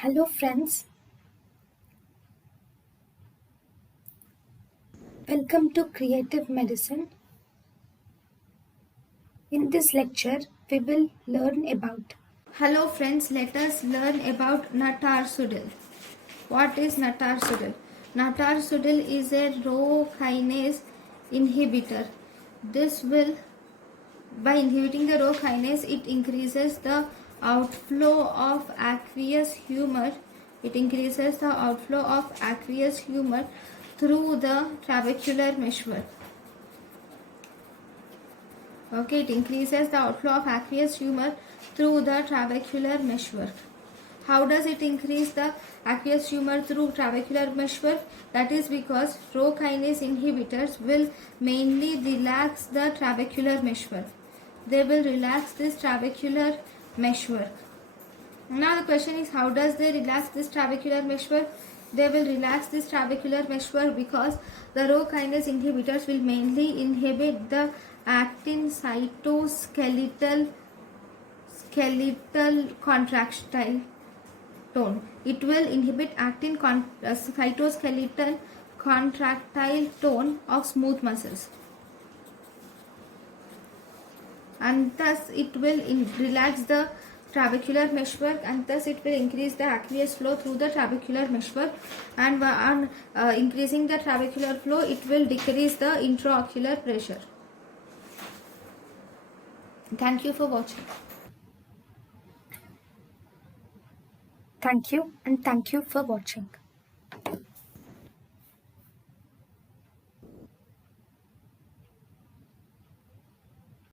Hello friends, welcome to Creative Medicine. In this lecture, we will learn about. Hello friends, let us learn about netarsudil. What is netarsudil? Netarsudil is a Rho kinase inhibitor. This will, by inhibiting the Rho kinase, it increases the outflow of aqueous humor. It increases the outflow of aqueous humor through the trabecular meshwork. Okay, it increases the outflow of aqueous humor through the trabecular meshwork. How does it increase the aqueous humor through trabecular meshwork? That is because Rho kinase inhibitors will mainly relax the trabecular meshwork. They will relax this trabecular meshwork. Now the question is, how does they relax this trabecular meshwork? They will relax this trabecular meshwork because the Rho kinase inhibitors will mainly inhibit the actin cytoskeletal contractile tone. It will inhibit actin cytoskeletal contractile tone of smooth muscles, and thus it will relax the trabecular meshwork, and thus it will increase the aqueous flow through the trabecular meshwork, and on increasing the trabecular flow it will decrease the intraocular pressure. Thank you for watching. Thank you and thank you for watching.